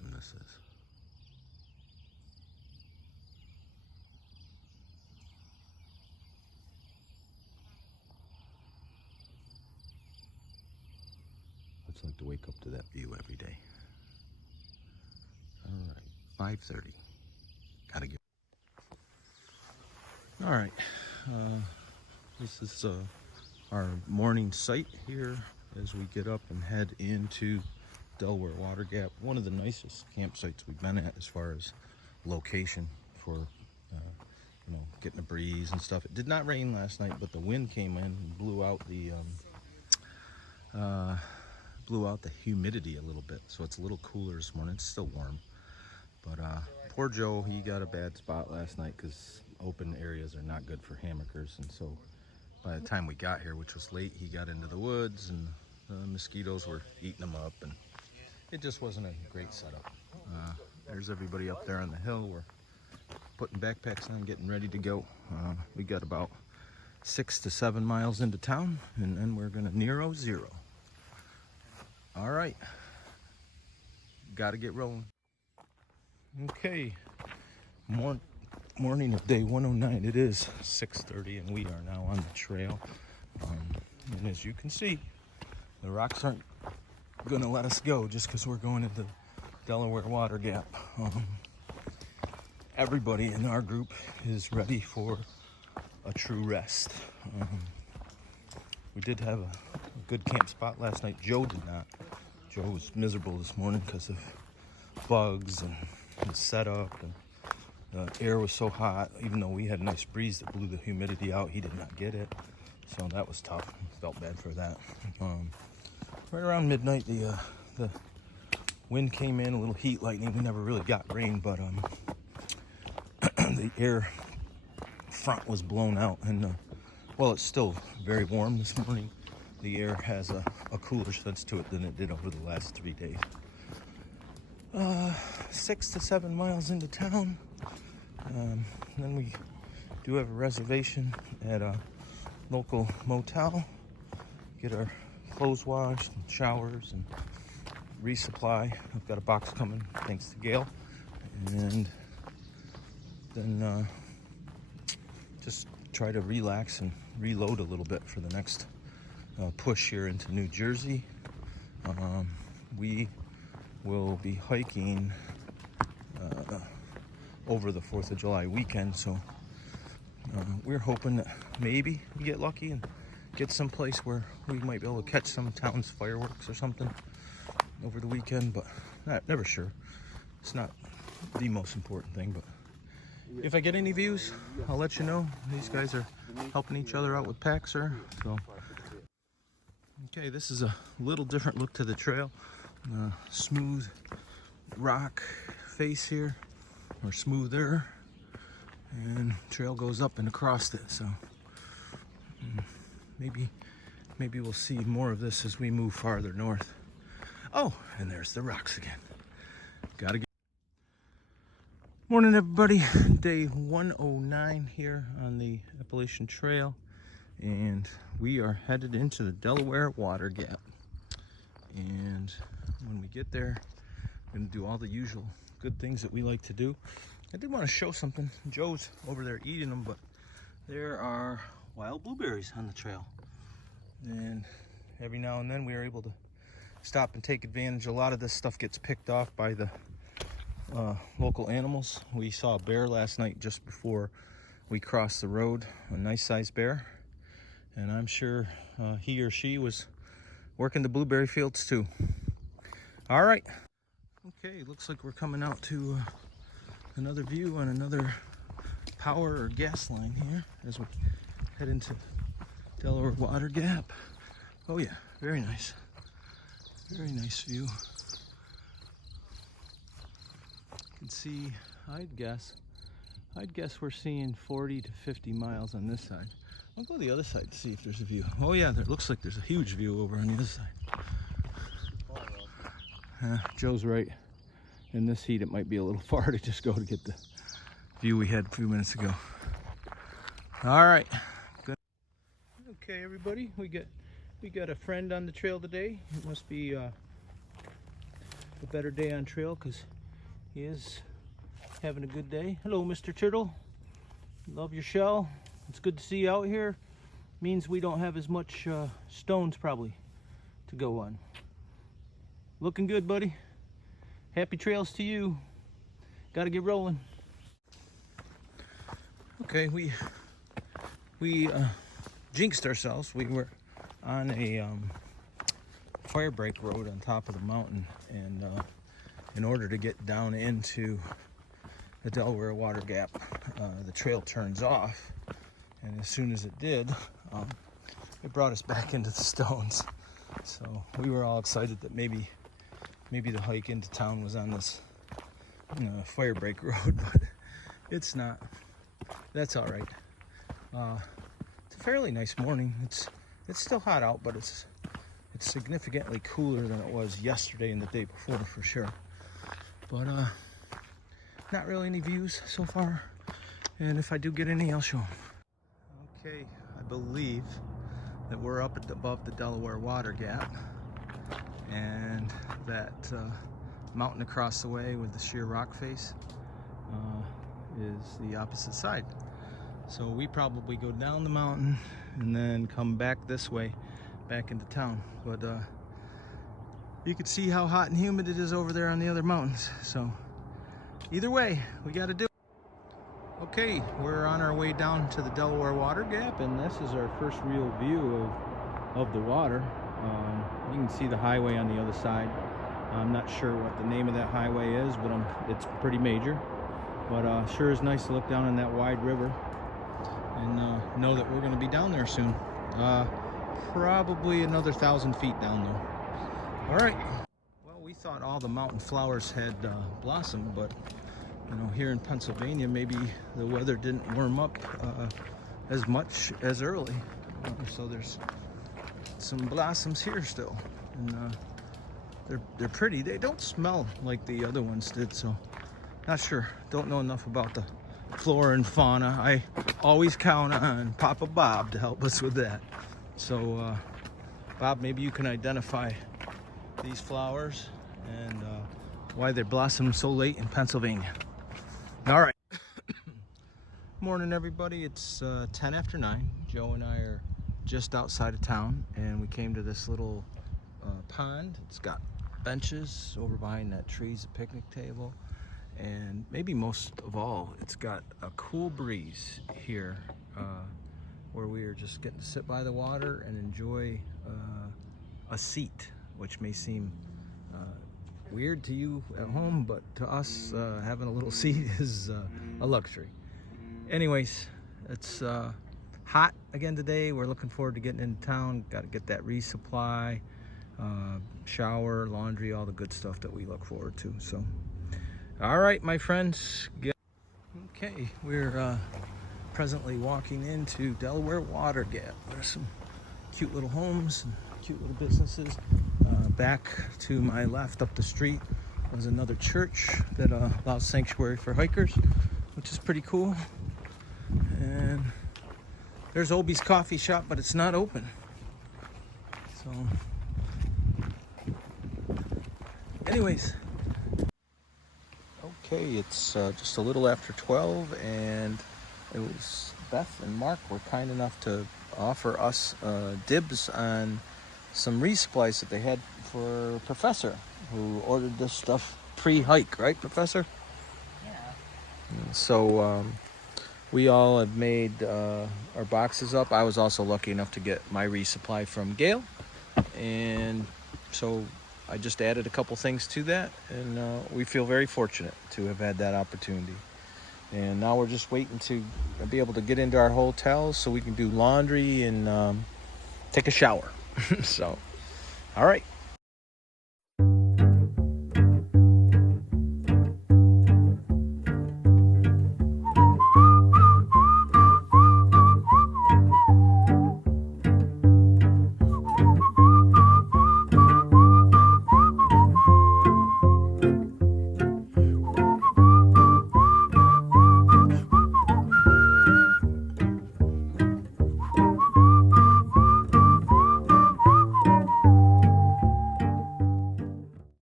awesome this is. It's like to wake up to that view every day. All right, 5:30. Gotta get. All right, this is our morning sight here as we get up and head into Delaware Water Gap. One of the nicest campsites we've been at as far as location for getting a breeze and stuff. It did not rain last night, but the wind came in and blew out the humidity a little bit, so it's a little cooler this morning. It's still warm, but poor Joe, he got a bad spot last night because open areas are not good for hammockers, and so by the time we got here, which was late, he got into the woods and the mosquitoes were eating him up, and it just wasn't a great setup. There's everybody up there on the hill. We're putting backpacks on, getting ready to go. We got about 6 to 7 miles into town, and then we're gonna Nero Zero. All right, gotta get rolling. Okay, morning of day 109. It is 6:30, and we are now on the trail. And as you can see, the rocks aren't gonna let us go just because we're going into the Delaware Water Gap. Everybody in our group is ready for a true rest. We did have a good camp spot last night. Joe did not. Joe was miserable this morning because of bugs and the setup, and the air was so hot. Even though we had a nice breeze that blew the humidity out, he did not get it, so that was tough. Felt bad for that. Right around midnight, the wind came in, a little heat lightning. We never really got rain, but the air front was blown out, and well, it's still very warm this morning. The air has a cooler sense to it than it did over the last 3 days. 6 to 7 miles into town. Then we do have a reservation at a local motel. Get our clothes washed and showers and resupply. I've got a box coming thanks to Gail. And then just try to relax and reload a little bit for the next push here into New Jersey. We will be hiking over the 4th of July weekend, so we're hoping that maybe we get lucky and get someplace where we might be able to catch some town's fireworks or something over the weekend, but never sure. It's not the most important thing, but if I get any views, I'll let you know. These guys are helping each other out with Paxer. So, okay, this is a little different look to the trail. Smooth rock face here, or smoother, and trail goes up and across it. So maybe we'll see more of this as we move farther north. Oh, and there's the rocks again. Gotta get. Morning, everybody. Day 109 here on the Appalachian Trail, and we are headed into the Delaware Water Gap. And when we get there, we're gonna do all the usual good things that we like to do. I did want to show something. Joe's over there eating them, but there are wild blueberries on the trail, and every now and then we are able to stop and take advantage. A lot of this stuff gets picked off by the local animals. We saw a bear last night just before we crossed the road, a nice sized bear, and I'm sure he or she was working the blueberry fields too. All right, okay, looks like we're coming out to another view on another power or gas line here as we head into Delaware Water Gap. Oh yeah, very nice view. You can see, I'd guess we're seeing 40 to 50 miles on this side. I'll go the other side to see if there's a view. Oh yeah, there looks like there's a huge view over on the other side. Joe's right. In this heat, it might be a little far to just go to get the view we had a few minutes ago. All right, good. Okay, everybody, we got a friend on the trail today. It must be a better day on trail because he is having a good day. Hello, Mr. Turtle. Love your shell. It's good to see you out here. Means we don't have as much stones probably to go on. Looking good, buddy. Happy trails to you. Gotta get rolling. Okay, we jinxed ourselves. We were on a fire break road on top of the mountain, and in order to get down into the Delaware water gap, the trail turns off, and as soon as it did, it brought us back into the stones. So we were all excited that maybe the hike into town was on this fire break road, but it's not. That's all right. It's a fairly nice morning. It's still hot out, but it's significantly cooler than it was yesterday and the day before for sure. But not really any views so far, and if I do get any, I'll show them. Okay, I believe that we're up above the Delaware water gap, and that mountain across the way with the sheer rock face is the opposite side. So we probably go down the mountain and then come back this way, back into town. But you can see how hot and humid it is over there on the other mountains. So either way, we got to do it. Okay, we're on our way down to the Delaware water gap, and this is our first real view of the water. You can see the highway on the other side. I'm not sure what the name of that highway is, but it's pretty major. But sure is nice to look down on that wide river and know that we're going to be down there soon. Probably another 1,000 feet down though. All right. Well, we thought all the mountain flowers had blossomed, but here in Pennsylvania, maybe the weather didn't warm up as much as early. So there's some blossoms here still, and they're pretty. They don't smell like the other ones did, so not sure. Don't know enough about the flora and fauna. I always count on Papa Bob to help us with that. So Bob, maybe you can identify these flowers and why they blossom so late in Pennsylvania. All right. Morning, everybody. It's 10 after 9. Joe and I are just outside of town, and we came to this little pond. It's got benches over behind that tree's a picnic table, and maybe most of all, it's got a cool breeze here where we are just getting to sit by the water and enjoy a seat, which may seem weird to you at home, but to us, having a little seat is a luxury. Anyways, it's hot again today. We're looking forward to getting into town. Got to get that resupply, shower, laundry, all the good stuff that we look forward to. So, all right, my friends. Okay, we're presently walking into Delaware Water Gap. There's some cute little homes and cute little businesses. Back to my left up the street was another church that allows sanctuary for hikers, which is pretty cool. And there's Obie's coffee shop, but it's not open. So anyways, okay, it's just a little after 12, and it was Beth and Mark were kind enough to offer us dibs on some resupplies that they had for Professor, who ordered this stuff pre-hike, right, Professor? Yeah. So we all have made our boxes up. I was also lucky enough to get my resupply from Gail, and so I just added a couple things to that, and we feel very fortunate to have had that opportunity. And now we're just waiting to be able to get into our hotels so we can do laundry and take a shower. So, all right.